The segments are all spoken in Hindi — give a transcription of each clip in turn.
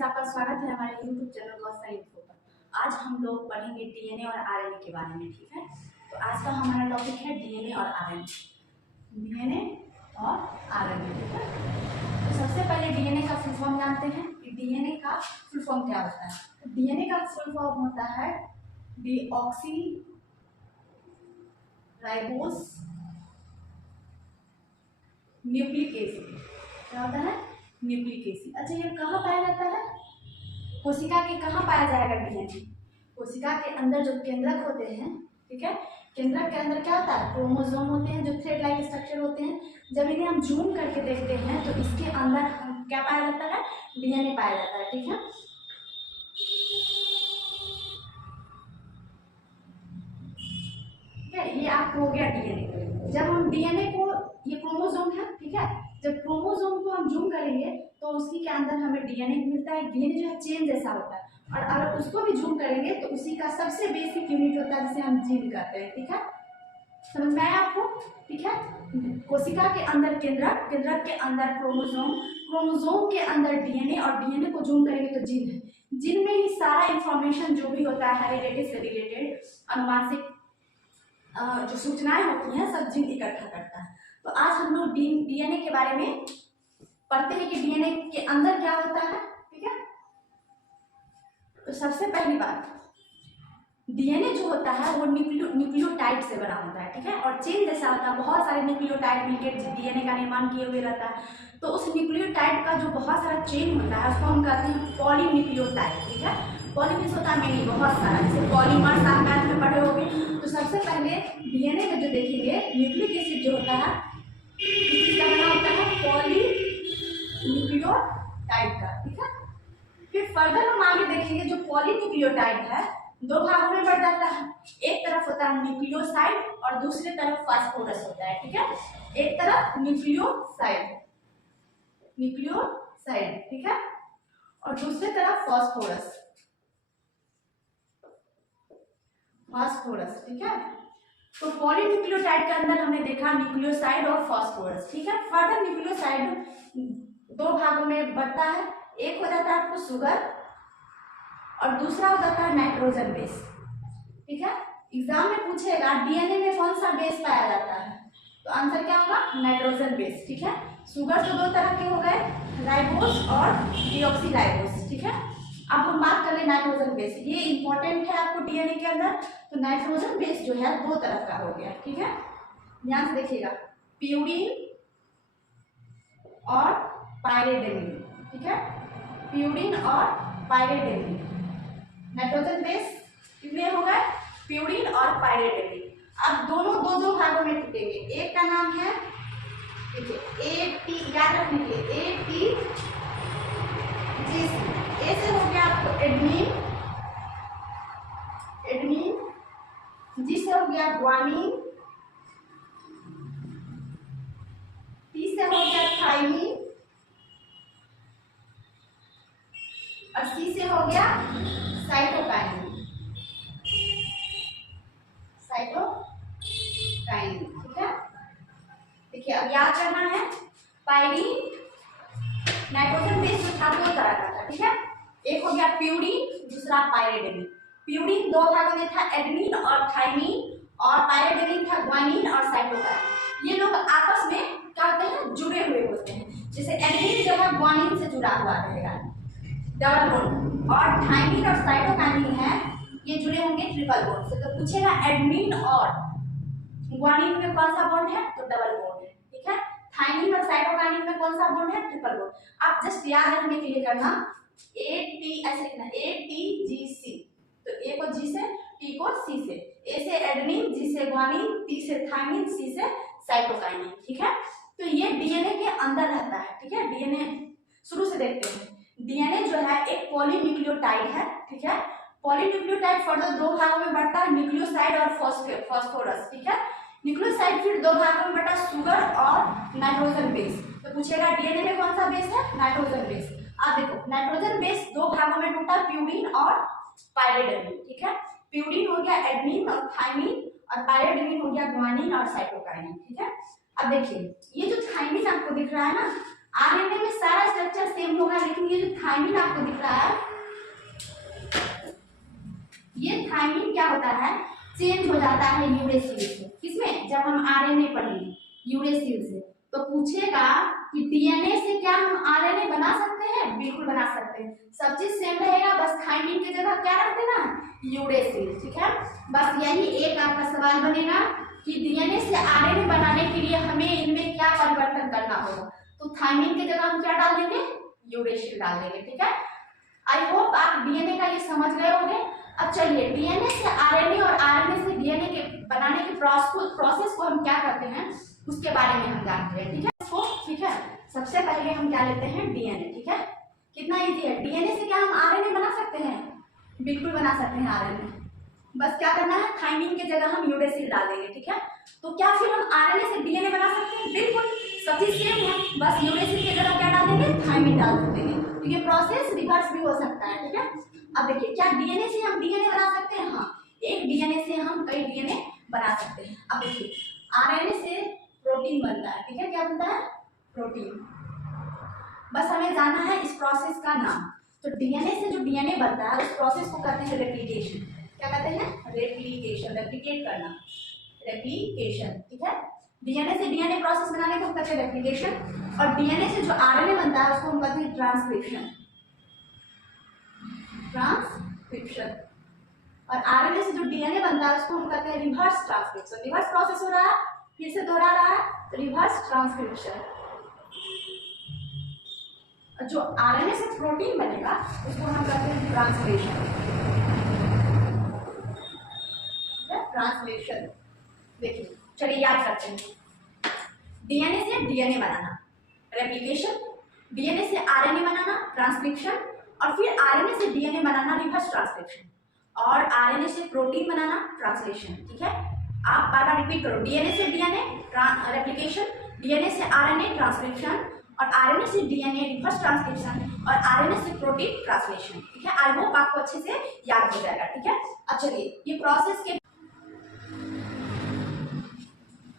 से आपका स्वागत है हमारे YouTube चैनल कौशल इन्फो पर। आज हम लोग पढ़ेंगे डीएनए और आरएनए के बारे में, ठीक है। तो आज का हमारा टॉपिक है डीएनए और आरएनए। डीएनए और आरएनए, ठीक है। तो सबसे पहले डीएनए का फुल फॉर्म जानते हैं कि डीएनए का फुल फॉर्म क्या होता है। तो डीएनए का फुल फॉर्म होता है डीऑक्सी राइबोस न्यूक्लिक एसिड। क्या होता है? Nucleic acid. अच्छा, ये कहाँ पाया जाता है? कोशिका के कहाँ पाया जाएगा डीएनए? कोशिका के अंदर जो केंद्रक होते हैं, ठीक है। केंद्रक के अंदर क्या होता है? क्रोमोसोम होते हैं जो थ्रेड लाइक स्ट्रक्चर होते हैं। जब इन्हें हम जूम करके देखते हैं तो इसके अंदर क्या पाया जाता है? डीएनए पाया जाता है, ठीक है। ठीक है, ये आपको हो गया डीएनए। जब हम डीएनए को, ये क्रोमोसोम है, ठीक है, जब क्रोमोसोम को हम जूम करेंगे तो उसकी के अंदर हमें डीएनए मिलता है। डीएनए जो है चेन जैसा होता है, और अगर उसको भी जूम करेंगे तो उसी का सबसे बेसिक यूनिट होता है जिसे हम जीन कहते हैं, ठीक है। समझ में आया आपको? ठीक है। कोशिका के अंदर केंद्रक, केंद्रक के अंदर क्रोमोसोम, क्रोमोसोम के अंदर डीएनए, और डीएनए को जूम करेंगे तो जीन है। जीन में ही सारा इंफॉर्मेशन जो भी होता है हेरिडिटी से रिलेटेड, अनुवांशिक जो सूचनाएं होती हैं, सब जीन इकट्ठा करता है। तो आज हम लोग डीएनए के बारे में पढ़ते हैं कि डीएनए के अंदर क्या होता है, ठीक है। तो सबसे पहली बात, डीएनए जो होता है वो न्यूक्लियोटाइड से बना होता है, ठीक है, और चेन जैसा होता है। बहुत सारे न्यूक्लियोटाइड मिलकर डीएनए का निर्माण किए हुए रहता है। तो उस न्यूक्लियोटाइड का जो बहुत सारा चेन होता है उसको हम कहते हैं पॉलीन्यूक्लियोटाइड, ठीक है। पॉली मीन्स होता है मेनी, बहुत सारा, जैसे पॉलीमर्स आप मैथ में पढ़े होंगे। तो सबसे पहले डीएनए में जो देखेंगे न्यूक्लिक एसिड जो होता है किसका बना होता है? पॉलीन्यूक्लियोटाइड का, ठीक है। फिर फर्दर हम आगे देखेंगे जो पॉलीन्यूक्लियोटाइड है दो भागों में बढ़ जाता है। एक तरफ होता है न्यूक्लियोसाइड और दूसरी तरफ फास्फोरस होता है, ठीक है। एक तरफ न्यूक्लियोसाइड, ठीक है, और दूसरी तरफ फास्फोरस, ठीक है। तो पॉलीन्यूक्लियोटाइड के अंदर हमने देखा न्यूक्लियोसाइड और फास्फोरस, ठीक है। फर्दर न्यूक्लियोसाइड दो भागों में बढ़ता है। एक हो जाता है आपको शुगर और दूसरा हो जाता है नाइट्रोजन बेस, ठीक है। एग्जाम में पूछेगा डीएनए में कौन सा बेस पाया जाता है, तो आंसर क्या होगा? नाइट्रोजन बेस, ठीक है। शुगर तो दो तरह के हो गए, राइबोस और डीऑक्सीराइबोस, ठीक है। अब हम बात कर ले नाइट्रोजन बेस, ये इंपॉर्टेंट है आपको डीएनए के अंदर। तो नाइट्रोजन बेस जो है दो तरह का हो गया, ठीक है। ध्यान से देखिएगा, प्यूरिन और पायरिडेमिन, ठीक है। प्यूरिन और पायरिडेमिन, नाइट्रोजन बेस कितने हो गए? प्यूरिन और पायरिडेमिन। अब दोनों दो दो भागों में टूटेंगे। एक का नाम है, देखिए, एटी, याद रखने के लिए एटी जी। ए से हो गया आपको एडमिन, जी से हो गया ग्वानिन, टी से हो गया थाइमिन, और सी से हो गया साइटोकाइनिन, ठीक है। देखिए, अब याद करना है, पायरीन नाइट्रोजन बेस जो था दो तरह का था, ठीक है। एक हो गया प्यूरिन, दूसरा पायरिडेमिन। प्यूरिन दो भागों में था, एडमिन और थाइमिन, और पायरिडेमिन था ग्वानिन और साइटोकाइनिन। ये लोग आपस में क्या होते हैं? जुड़े हुए होते हैं। जैसे एडमिन जो है ग्वानिन से जुड़ा हुआ रहेगा, डबल बॉन्ड, और थाइमिन और साइटोकाइनिन है ये जुड़े होंगे ट्रिपल बॉन्ड से। तो पूछेगा एडमिन और ग्वानिन में कौन सा बॉन्ड है? तो डबल बॉन्ड है, ठीक है। थाइमिन और साइटोकाइनिन में कौन सा बॉन्ड है? Triple bond. आप जस्ट याद रखने के लिए करना, ए टी ऐसे लिखना, ए टी जी सी। तो ए को जी से, टी को सी से। ए से एडमिन, जी से ग्वानिन, टी से थाइमिन, सी से साइटोकाइनिन, ठीक है। तो ये डीएनए के अंदर रहता है, ठीक है। डीएनए शुरू से देखते हैं। डीएनए जो है एक पॉलीन्यूक्लियोटाइड है, ठीक है। पॉलीन्यूक्लियोटाइड फर्दर दो भागों में बढ़ता है, न्यूक्लियोसाइड और फास्फोरस, ठीक है। न्यूक्लियोसाइड फिर दो भागों में बटा, शुगर और नाइट्रोजन बेस। तो पूछेगा डीएनए में कौन सा बेस है? Nitrogen base. अब देखो, नाइट्रोजन बेस दो भागों में टूटा, प्यूरिन और पायरिडेमिन, ठीक है। प्यूरिन हो गया एडमिन और थाइमिन, और पायरिडेमिन हो गया ग्वानिन और साइटोकाइनिन, ठीक है। अब देखिए, ये जो थाइमिन आपको दिख रहा है ना, आरएनए में सारा स्ट्रक्चर सेम होगा, लेकिन ये जो थाइमिन आपको दिख रहा है, ये थाइमिन क्या होता है, चेंज हो जाता है यूरेसिल से। किसमें? जब हम आरएनए पढ़ेंगे यूरेसिल से, तो पूछेगा कि डीएनए से क्या हम आरएनए बना सकते हैं? बिल्कुल बना सकते हैं, सब चीज सेम रहेगा, बस थाइमिन की जगह क्या रख देना, यूरेसिल। ठीक है, बस यही एक आपका सवाल बनेगा कि डीएनए से आरएनए बनाने के लिए हमें इनमें क्या परिवर्तन करना होगा। तो थाइमिन की जगह हम क्या डाल देंगे, यूरेसिल डाल देंगे। ठीक है, आई होप आप डीएनए का ये समझ गए होंगे। अब चलिए डीएनए से आरएनए और आरएनए से डीएनए के बनाने की प्रोसेस को हम क्या करते हैं उसके बारे में हम जानते हैं। ठीक है, तो ठीक है, सबसे पहले हम क्या लेते हैं, डीएनए। ठीक है, कितना इजी है, डीएनए से क्या हम आरएनए बना सकते हैं? बिल्कुल बना सकते हैं आरएनए, बस क्या करना है, थाइमिन की जगह हम यूरेसिल डाल देंगे। ठीक है, तो क्या फिर हम आरएनए से डीएनए बना सकते हैं? बिल्कुल, सब चीज सेम है, बस यूरेसिल की जगह क्या डाल देंगे, थाइमिन डाल देंगे। तो ये प्रोसेस रिवर्स भी हो सकता है। ठीक है, अब देखिए क्या डीएनए से हम डीएनए बना सकते हैं? हाँ, एक डीएनए से हम कई डीएनए बना सकते हैं। अब देखिए आरएनए से प्रोटीन बनता है। ठीक है, क्या बनता है, प्रोटीन। बस हमें जानना है इस प्रोसेस का नाम। तो डीएनए से जो डीएनए बनता है उस प्रोसेस को कहते हैं रेप्लिकेशन। क्या कहते हैं, रेप्लिकेशन, रेप्लिकेट करना, रेप्लिकेशन। ठीक है, डीएनए से डीएनए प्रोसेस बनाने को कहते हैं रेप्लिकेशन, और डीएनए से जो आरएनए बनता है उसको हम कहते हैं ट्रांसक्रिप्शन, ट्रांसक्रिप्शन। और आरएनए से जो डीएनए बनता है उसको हम कहते हैं रिवर्स ट्रांसक्रिप्शन। रिवर्स प्रोसेस हो रहा है, फिर से दोहरा रहा है, तो रिवर्स ट्रांसक्रिप्शन। और जो आरएनए से प्रोटीन बनेगा उसको हम कहते हैं ट्रांसलेशन, ट्रांसलेशन। देखिए चलिए याद करते हैं, डीएनए से डीएनए बनाना रेप्लिकेशन, डीएनए से आरएनए बनाना ट्रांसक्रिप्शन, और फिर आरएनए से डीएनए बनाना रिवर्स ट्रांसक्रिप्शन, और आरएनए से प्रोटीन बनाना ट्रांसलेशन। ठीक है, आप बार बार रिपीट करो, डीएनए से डीएनए रेप्लिकेशन, डीएनए से आरएनए ट्रांसक्रिप्शन, और आरएनए से डीएनए रिवर्स ट्रांसक्रिप्शन, और आरएनए से प्रोटीन ट्रांसलेशन। ठीक है, आई होप आपको अच्छे से याद हो जाएगा। ठीक है, अब चलिए ये प्रोसेस के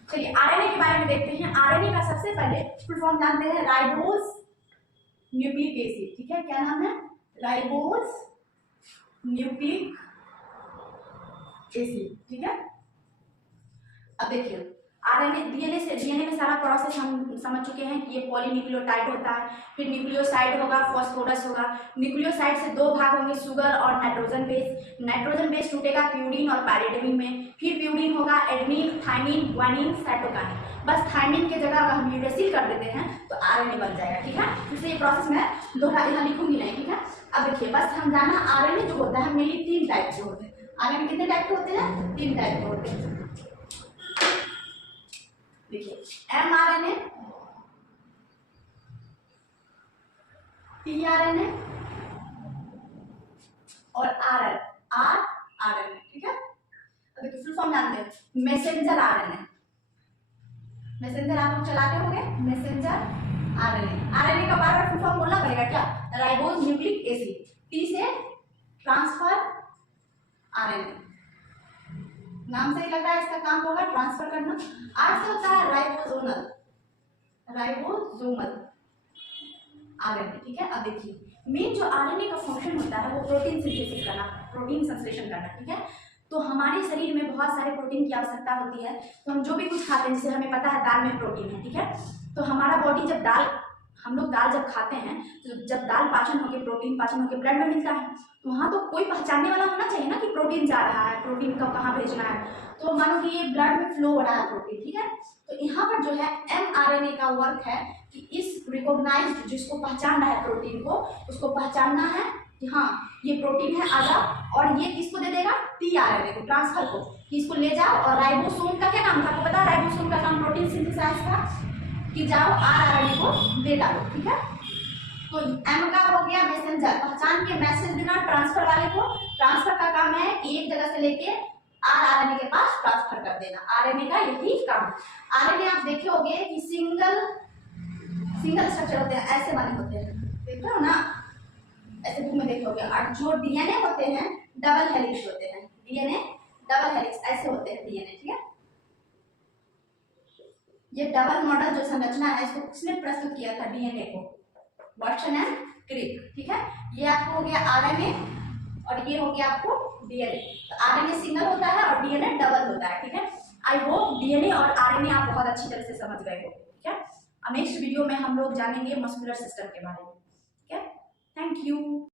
चलिए आरएनए के बारे में देखते हैं। आरएनए का सबसे पहले फुल फॉर्म जानते हैं, राइबोज न्यूक्लिक एसिड। ठीक है, क्या नाम है, राइबोज न्यूक्लिक एसिड। ठीक है, अब देखिए आरएनए डीएनए से डीएनए में सारा प्रोसेस हम समझ चुके हैं कि ये पॉलीन्यूक्लियोटाइड होता है, फिर न्यूक्लियोसाइड होगा, फास्फोरस होगा। न्यूक्लियोसाइड से दो भाग होंगे, शुगर और नाइट्रोजन बेस। नाइट्रोजन बेस टूटेगा प्यूरिन और पायरिडीन में, फिर प्यूरिन होगा एडेनिन, थाइमिन, ग्वानिन, साइटोकाइन। बस थाइमिन की जगह अगर हम यूरेसिल कर देते हैं तो आरएनए बन जाएगा। ठीक है, इसलिए ये प्रोसेस मैं दोहरा यहाँ लिखूंगी नहीं। ठीक है, अब देखिए बस हम जानना आरएनए जो होता है मेनली 3 टाइप के होते हैं। आरएनए कितने टाइप के होते हैं, 3 टाइप के होते हैं। देखिए एमआरएनए, टीआरएनए और आरआरएनए। ठीक है, अब देखिए फुल फॉर्म जानते हैं, मैसेंजर आरएनए। मैसेंजर आप लोग चलाते होंगे, मैसेंजर आरएनए। आरएनए का बार बार फुल फॉर्म बोलना पड़ेगा क्या, राइबोज न्यूक्लिक एसिड। टी से ट्रांसफर आरएनए, नाम से ही लग रहा है इसका काम होगा ट्रांसफर करना। आर से होता है राइबोसोमल, राइबोसोमल आरएनए। ठीक है, अब देखिए मेन जो आरएनए का फंक्शन होता है वो प्रोटीन सिंथेसिस करना, प्रोटीन संश्लेषण करना। ठीक है, तो हमारे शरीर में बहुत सारे प्रोटीन की आवश्यकता होती है। तो हम जो भी कुछ खाते हैं, जैसे हमें पता है दाल में प्रोटीन है। ठीक है, तो हमारा बॉडी जब हम लोग दाल जब खाते हैं तो जब दाल पाचन होकर प्रोटीन पाचन होकर ब्लड में मिलता है, तो वहाँ तो कोई पहचानने वाला होना चाहिए ना कि प्रोटीन जा रहा है, प्रोटीन को कहाँ भेजना है। तो मानो कि ये ब्लड में फ्लो हो रहा है प्रोटीन। ठीक है, तो यहाँ पर जो है एमआरएनए का वर्क है कि इस रिकॉग्नाइज्ड जिसको पहचान रहा है प्रोटीन को, उसको पहचानना है कि हाँ ये प्रोटीन है, आ जाओ, और ये किसको दे देगा, टीआरएनए को, ट्रांसफर को, कि इसको ले जाओ। और राइबोसोम का क्या काम था आपको पता है, राइबोसोम का काम प्रोटीन सिंथेसाइज का, कि जाओ आरआरएनए को दे डालो। ठीक है, तो एम का हो गया मैसेंजर, पहचान के मैसेज देना ट्रांसफर वाले को। ट्रांसफर का काम है कि एक जगह से लेके आरआरएनए के पास ट्रांसफर कर देना, आरएनए का यही काम। आरएनए आप देखे होंगे कि सिंगल स्ट्रक्चर होते हैं, ऐसे बने होते हैं, देख रहे हो ना, ऐसे बुक में देखे होंगे। और जो डीएनए होते हैं डबल हेलिक्स होते हैं, डीएनए डबल हेलिक्स ऐसे होते हैं डीएनए। ठीक है, ये डबल मॉडल जो संरचना है इसको किसने प्रस्तुत किया था? डीएनए को, वाटसन एंड क्रिक। ठीक है, ये आपको हो गया आरएनए और ये हो गया आपको डीएनए। तो आरएनए सिंगल होता है और डीएनए डबल होता है। ठीक है, आई होप डीएनए और आरएनए आप बहुत अच्छी तरह से समझ गए हो। ठीक है, नेक्स्ट वीडियो में हम लोग जानेंगे मस्कुलर सिस्टम के बारे में। ठीक है, थैंक यू।